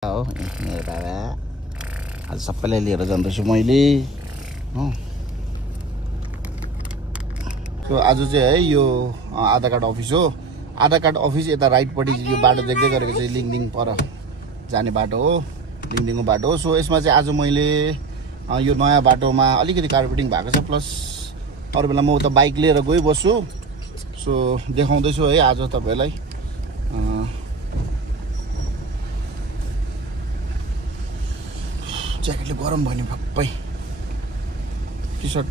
हो मेरो बाबा आज सबैलाई लिएर जाँदैछु मैले हो। आज चाहिँ है यो आधार कार्ड अफिस हो। आधार कार्ड अफिस यता राइटपट्टि यो बाटो देख्दै गरेको चाहिँ लिङदिङ पर जाने बाटो हो, लिङदिङको बाटो हो। सो यसमा चाहिँ आज मैले यो नयाँ बाटोमा अलिकति कार्पेटिङ भएको छ, प्लस अरू बेला म उता बाइक लिएर गइबस्छु। सो देखाउँदैछु है आज तपाईहरुलाई। ज्याकेटले गरम भयो नि भप्पै। टी सर्ट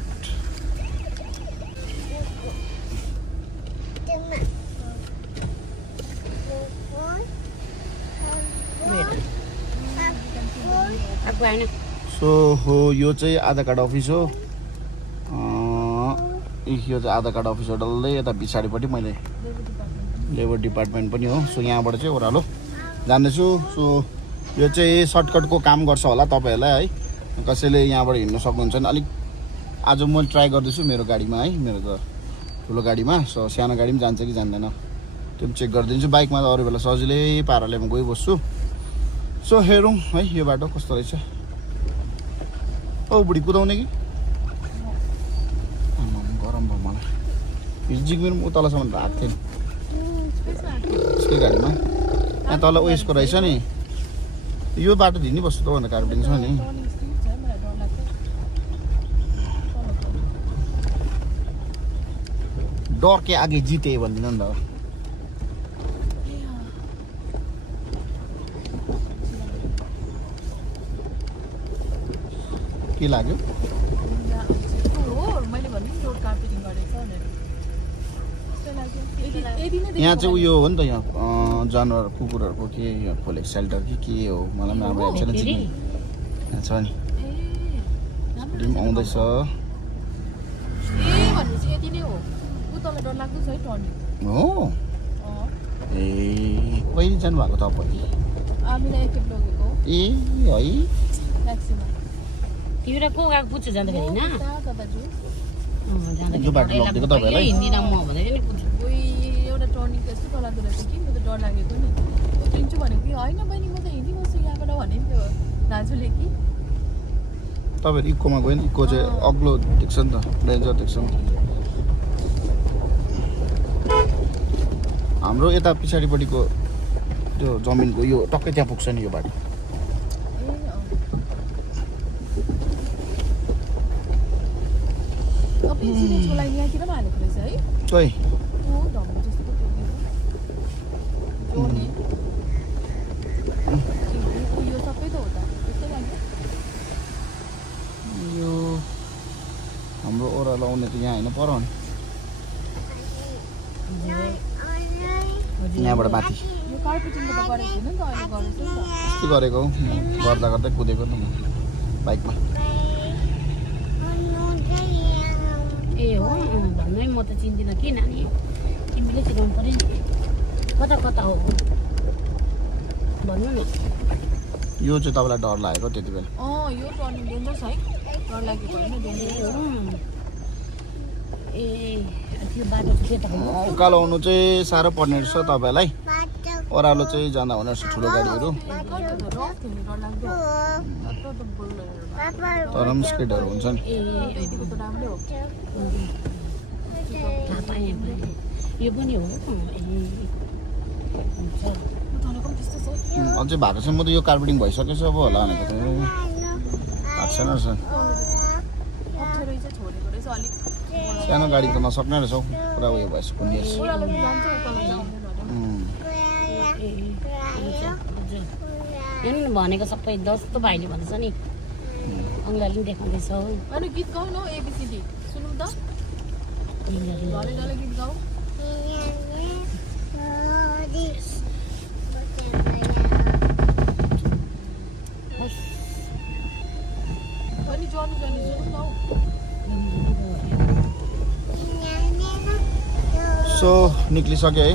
सो हो यो चाहिँ आधार कार्ड अफिस हो। यो चाहिँ आधार कार्ड अफिस हो डल्लै यता पछाडिपट्टि मैले लेबर डिपार्टमेन्ट पनि हो। सो यहाँबाट चाहिँ ओह्रालो जान्दैछु। सो यो चाहिँ सर्टकटको काम गर्छ होला तपाईहरुलाई है, कसैले यहाँबाट हिँड्न सक्नुहुन्छ नि। अलिक आज म ट्राई गर्दैछु मेरो गाडीमा है, मेरो त ठुलो गाडीमा। सो सानो गाडी पनि जान्छ कि जान्दैन त्यो पनि चेक गरिदिन्छु। बाइकमा त अरू बेला सजिलै पाराले म गइबस्छु। सो हेरौँ है यो बाटो कस्तो रहेछ। औ बुढी कुदाउने कि गरम भयो मलाई। हिजो मेरो उतलासम्म राख थियो यसकै गाडीमा। यहाँ तल उयसको रहेछ नि, यो बाटो दिनै बस्छु त भन्दा कार्पेटिङ छ नि। डर के आगे जिते भन्दिन नि त। के लाग्यो? यहाँ चाहिँ उयो हो नि त, यहाँ जनावर कुकुरहरूको के खोलेको सेल्टर कि के हो मलाई पनि अब छैन। यहाँ छ नि आउँदैछ हो। ए कहिले जानु भएको तपाईँ? ए है जो बाटो लगिदिएको तपाईँलाई एउटा टर्निङ त्यस्तो डरलाग्दो रहेछ कि म त डर लागेको नि। उत्रिन्छु भनेको कि होइन बहिनी म त हिँडिबस्छु यहाँबाट भने नि त्यो दाजुले कि तपाईँहरू इकोमा गयो नि। इको चाहिँ अग्लो देख्छ नि त, डेन्जर देख्छ नि त। हाम्रो यता पछाडिपट्टिको त्यो जमिनको यो टक्कै त्यहाँ पुग्छ नि यो बाटो। यो हाम्रो ओह्रालो आउने त यहाँ होइन पर यहाँबाट माथि अस्ति गरेको गर्दा गर्दै कुदेको नि बाइकमा। ए हो भन्नु म त चिन्दिनँ कि नानी, तिमीले चिनाउनु पर्यो नि। कता कता हो भन्नु न। यो चाहिँ तपाईँलाई डर लागेको त्यति बेला? यो टर्निङ डेन्जरस है, डर लागेको होइन डेन्जरस। ए त्यो बाटो चाहिँ के त हो? उकालो आउनु चाहिँ साह्रो पर्ने रहेछ तपाईँलाई। ओह्रालो चाहिँ जाँदा हुने रहेछ ठुलो गाडीहरू, तर पनि स्पिडहरू हुन्छ नि। यो पनि हो अझै भएको छ। म त यो कार्पेटिङ भइसकेछ अब होला भनेको त भएको छैन रहेछ। सानो गाडी त नसक्ने रहेछ हौ, पुरा उयो भएछ कुन्डिएछ। भनेको सबै जस्तो भाइले भन्छ नि, अङ्गाले पनि देखाउँदैछ हो। अनि गीत गाउँ न एबिसिडी सुनौँ त। गीत गाउँ। सो निक्लिसक्यो है।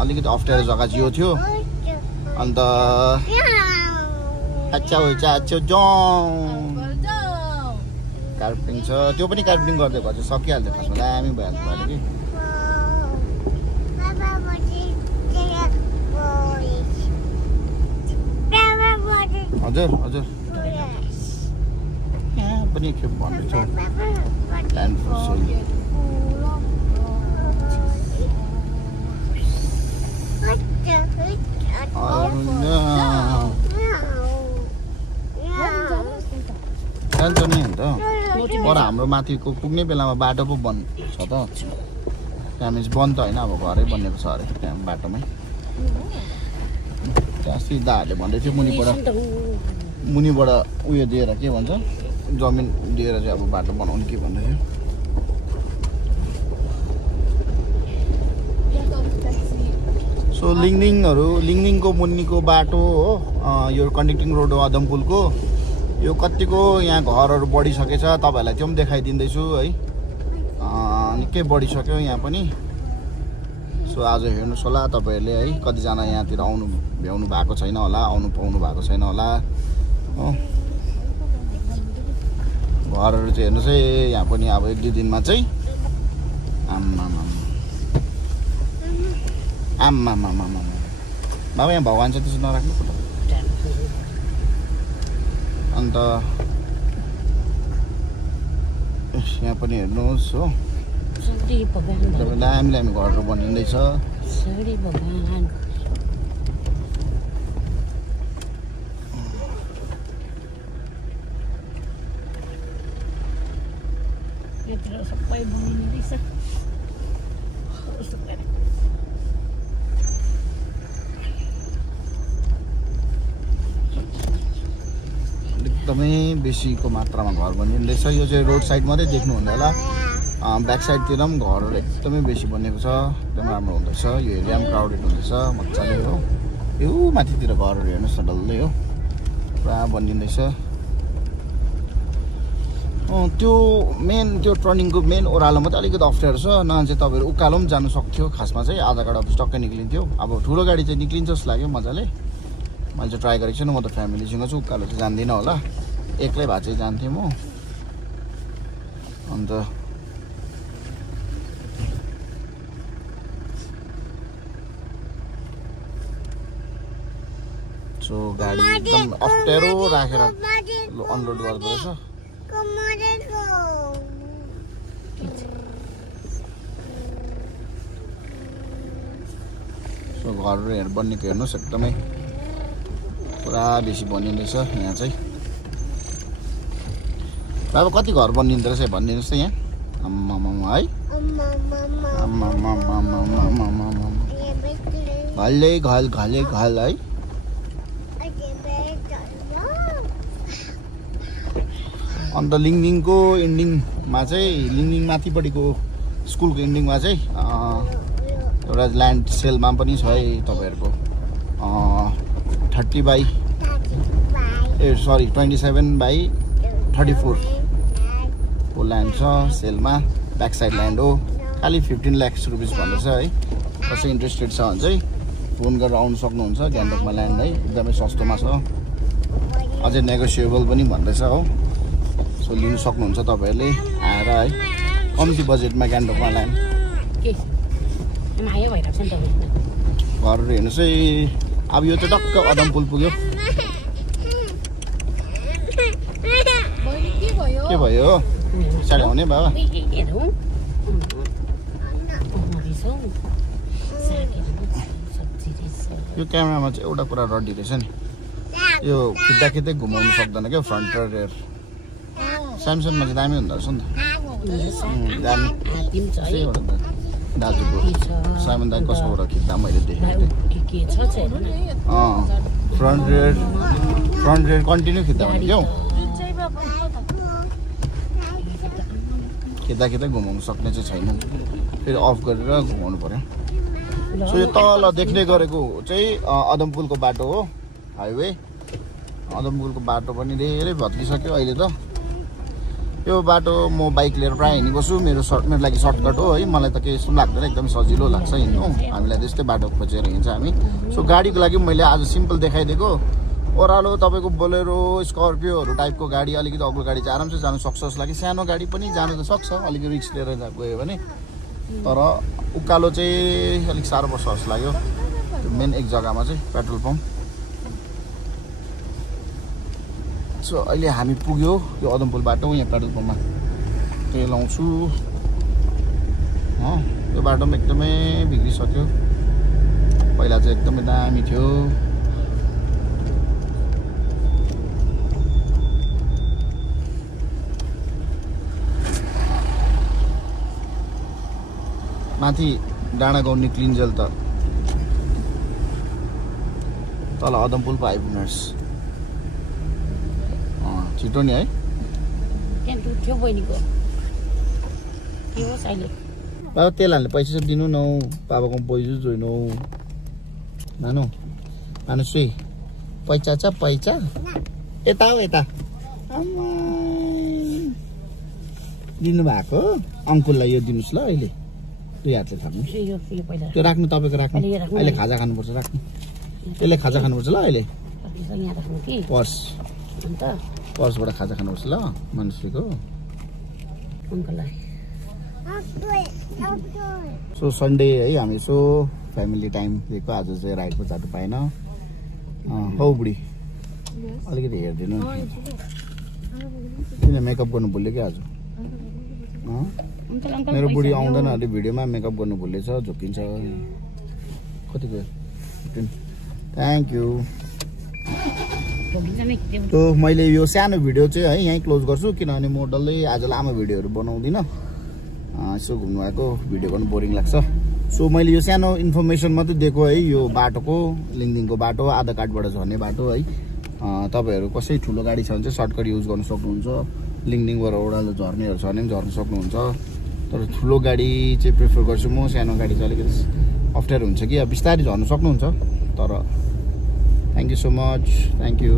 अलिकति अप्ठ्यारो जग्गा चाहिँ यो थियो। अन्त कार्पेटिङ छ, त्यो पनि कार्पेटिङ गर्दै भए चाहिँ सकिहाल्थ्यो खासमा, दामी भइहाल्थ्यो भने कि। हजुर हजुर यहाँ पनि के भन्दैछौ ल्यान्ड फर सेल जान्छ नि अन्त पर हाम्रो माथिको पुग्ने बेलामा बाटो पो बन्द छ त त्यहाँ मिन्स बन्द त होइन अब घरै बनिएको छ अरे त्यहाँ बाटोमै अस्ति दाहरूले भन्दै थियो मुनिबाट उयो दिएर के भन्छ जमिन दिएर चाहिँ अब बाटो बनाउने के भन्दै थियो सो लिङलिङको मुनिको बाटो हो यो कनेक्टिङ रोड हो अदमपुलको यो कतिको यहाँ घरहरू बढिसकेछ तपाईँहरूलाई त्यो पनि देखाइदिँदैछु है निकै बढिसक्यो यहाँ पनि सो आज हेर्नुहोस् होला तपाईँहरूले है कतिजना यहाँतिर आउनु भ्याउनु भएको छैन होला आउनु पाउनु भएको छैन होला हो घरहरू चाहिँ हेर्नुहोस् है यहाँ पनि अब 1-2 दिनमा चाहिँ आम्मा बाबा यहाँ भगवान् चाहिँ त्यसो नराख्नु फोटो अन्त यहाँ पनि हेर्नुहोस् हो दामी दामी घरहरू बनिँदैछ सबै बनिँदैछ एकदमै बेसीको मात्रामा घर बनिँदैछ यो चाहिँ रोड साइड मात्रै देख्नु हुँदैन होला ब्याक साइडतिर पनि घरहरू एकदमै बेसी बनेको छ एकदमै राम्रो हुँदैछ यो एरिया पनि क्राउडेड हुँदैछ मजाले हो यो माथितिर घरहरू हेर्नुहोस् न डल्लै हो पुरा बनिँदैछ त्यो मेन त्यो टर्निङको मेन ओह्रालो मात्रै अलिकति अप्ठ्यारो छ नभए चाहिँ तपाईँहरू उकालो पनि जानु सक्थ्यो खासमा चाहिँ आधा गाडा टक्कै निक्लिन्थ्यो अब ठुलो गाडी चाहिँ निक्लिन्छ जस्तो लाग्यो मजाले मैले चाहिँ ट्राई गरेको छु म त फ्यामिलीसँग छु उकालो चाहिँ जान्दिनँ होला एक्लै भए चाहिँ जान्थेँ म अन्त सो गाडी एकदम अप्ठ्यारो राखेर अनलोड गर्दो रहेछ सो घरहरू बनिएको हेर्नुहोस् एकदमै पुरा बेसी बनिँदैछ यहाँ चाहिँ अब कति घर बनिँदो रहेछ भनिदिनुहोस् त यहाँ आम्मामा है घल्लै घल है अन्त लिङलिङको इन्डिङमा चाहिँ लिङलिङ माथिपट्टिको स्कुलको इन्डिङमा चाहिँ एउटा ल्यान्ड सेलमा पनि छ है तपाईँहरूको 27/34 को ल्यान्ड छ सेलमा ब्याक साइड ल्यान्ड हो खालि 15 लाख रुपिस भन्दैछ है कसै इन्ट्रेस्टेड छ भने चाहिँ फोन गरेर आउनु सक्नुहुन्छ गान्तोकमा ल्यान्ड है एकदमै सस्तोमा छ अझै नेगोसिएबल पनि भन्दैछ हो सो लिनु सक्नुहुन्छ तपाईँहरूले आएर है कम्ती बजेटमा गान्तोकमा ल्यान्ड घरहरू हेर्नुहोस् है अब यो चाहिँ टक्क अदमपुल पुग्यो के भयो साडी आउने बाबा यो क्यामेरामा चाहिँ एउटा कुरा रड्डी रहेछ नि यो खिच्दा घुमाउनु सक्दैन क्या फ्रन्ट र रेयर स्यामसङमा चाहिँ दामी हुँदो रहेछ नि त दामी दाजुको साइमन दाइ कसोबाट खिच्दा मैले देखेको थिएँ फ्रन्ट रेयर कन्टिन्यू खिच्दा भने क्या खिच्दा घुमाउनु सक्ने चाहिँ छैन फेरि अफ गरेर घुमाउनु पर्यो सो यो तल देख्ने गरेको चाहिँ अदमपुलको बाटो हो हाइवे अदमपुलको बाटो पनि धेरै भत्किसक्यो अहिले त यो बाटो म बाइक लिएर प्रायः हिँडेको छु मेरो लागि सर्टकट हो है मलाई त केही लाग्दैन एकदम सजिलो लाग्छ हिँड्नु हामीलाई त्यस्तै बाटो खोजेर हिँड्छ हामी सो गाडीको लागि मैले आज सिम्पल देखाइदिएको ओह्रालो तपाईँको बोलेरो स्कर्पियोहरू टाइपको गाडी अलिकति अग्लो गाडी चाहिँ आरामसे जानु सक्छ जस्तो लाग्यो सानो गाडी पनि जानु त सक्छ अलिकति रिस्क लिएर गयो भने तर उकालो चाहिँ अलिक साह्रो पर्छ जस्तो लाग्यो मेन एक जग्गामा चाहिँ पेट्रोल पम्प सो अहिले हामी पुग्यो यो अदमपुल बाटो यहाँ पेट्रोल पम्पमा तेल लाउँछु हो यो बाटोमा एकदमै बिग्रिसक्यो पहिला चाहिँ एकदमै दामी थियो माथि डाँडा गाउँ निक्लिन्जेल त तल अदमपुल पो आइपुग्नुहोस् छिटो नि है त्यहाँ दुख्यो बहिनीको के होस् अहिले बाबा तेल हाल्ने पैसा दिनु न बाबाको पैसा जोइनु नानु मानुसै पैसा छ पैसा यता हो यता दिनु भएको अङ्कुललाई यो दिनुहोस् ल अहिले 2 हातले थाप्नु यो पहिला त्यो राख्नु तपाईँको राख्नु अहिले खाजा खानुपर्छ राख्नु त्यसले खाजा खानुपर्छ ल अहिले यहाँ राख्नु कि पर्स अन्त पर्सबाट खाजा खानुपर्छ ल मनुष्यको अङ्कललाई सो सन्डे है हामी सो फ्यामिली टाइम दिएको आज चाहिँ राइडको जानु पाएन हौ बुढी अलिकति हेरिदिनु किन मेकअप गर्नु भुल्यो कि आज मेरो बुढी आउँदैन अहिले भिडियोमा मेकअप गर्नु भुलेछ झुक्किन्छ कति गयो थ्याङ्क यू तो मैले यो सानो भिडियो चाहिँ है यहीँ क्लोज गर्छु किनभने म डल्लै आज लामो भिडियोहरू बनाउँदिनँ यसो घुम्नु आएको भिडियो गर्नु बोरिङ लाग्छ सो मैले यो सानो इन्फर्मेसन मात्रै दिएको है यो बाटोको लिङदिङको बाटो आधा काठबाट झर्ने बाटो है तपाईँहरू कसै ठुलो गाडी छ भने चाहिँ सर्टकट युज गर्न सक्नुहुन्छ लिङदिङबाट ओह्रालो झर्नेहरू छ भने पनि झर्न सक्नुहुन्छ तर ठुलो गाडी चाहिँ प्रिफर गर्छु म सानो गाडी चाहिँ अलिकति अप्ठ्यारो हुन्छ कि अब बिस्तारै झर्न सक्नुहुन्छ तर thank you so much thank you